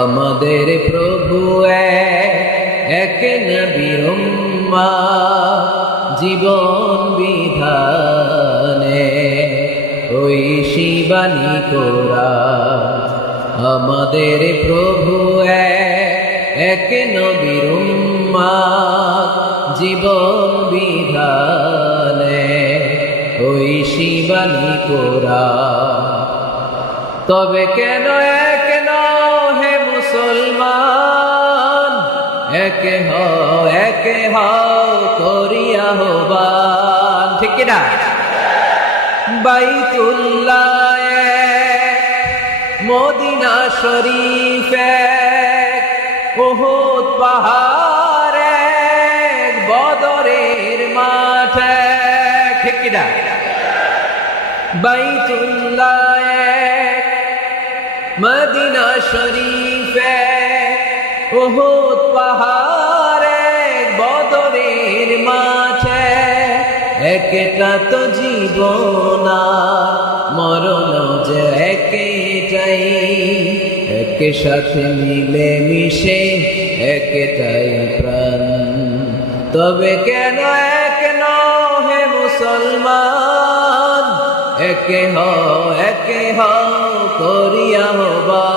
আমাদের প্রভু এক নবীর জীবন বিধানে। ওই শিবানী কোরা আমাদের প্রভু এক নবীর জীবন বিধানে। ওই শিবানী কোরা তবে কেন মুসলমান, একে হ একে হ করিয়া হবান ঠিক না বাইতুল্লাহ মদিনা শরীফ উহুদ পাহাড় বদরের মাঠ ঠিক না বাইতুল্লাহ মদিনা শরীফ এক, উহুদ পাহাড় এক, বদরের মাঠে একটা তো জীবন মরণ যে একটাই এক সাথে মিলে মিশে একটাই প্রাণ। তবে কেন এক হে মুসলমান? একে হ একে হ করিয়া হবা।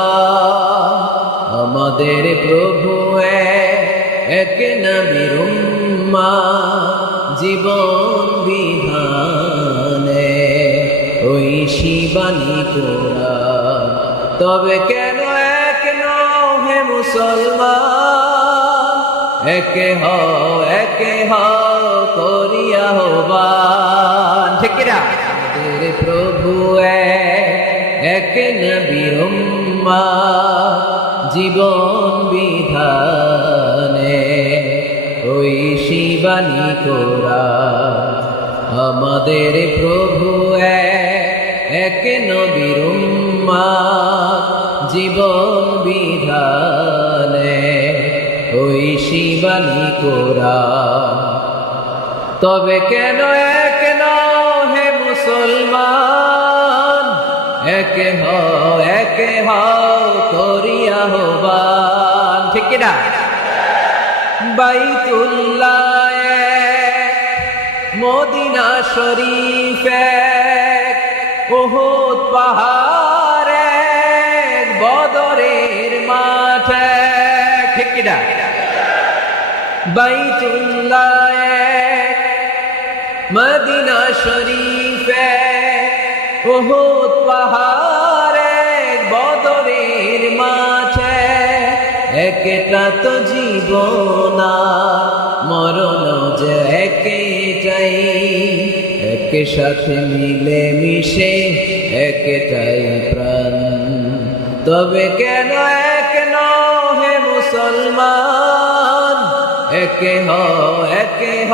আমাদের প্রভু এক নবীর জীবন বিধানে। ওই শিবানী তোরা তবে কেন এক হে মুসলমান? একে হ একে হ করিয়া হবান ঠিক না প্রভু এক নবীর জীবন বিধানে। ওই শিবানী কোরা আমাদের প্রভু এক নবীর জীবন বিধানে। ওই শিবানী কোরা তবে কেন এক হে মুসলমান? একে হ একে হ করিয়া হবান। ঠিক না বাইতুল্লাহ, মদিনা শরীফ, উহুদ পাহাড়, বদরের মাঠ। ঠিক কিনা? বাইতুল্লাহ, মদিনা শরীফ উহুদ পাহাড় এক, বদরের মাঠে একটা তো জীবন মরণ যে একটাই এক সাথে মিলে মিশে একটাই প্রাণ। তবে কেন এক হে মুসলমান? একে হ একে হ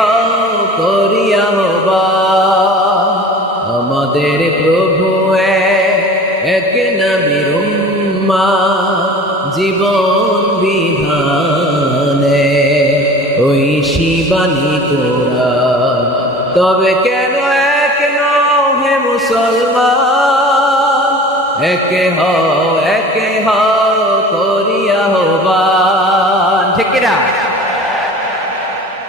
করিয়া হবা আমাদের এক নবীর জীবন বিধানে। ওই শিবানী তোরা তবে কেন এক হে মুসলমান? একে হ একে হ করিয়া না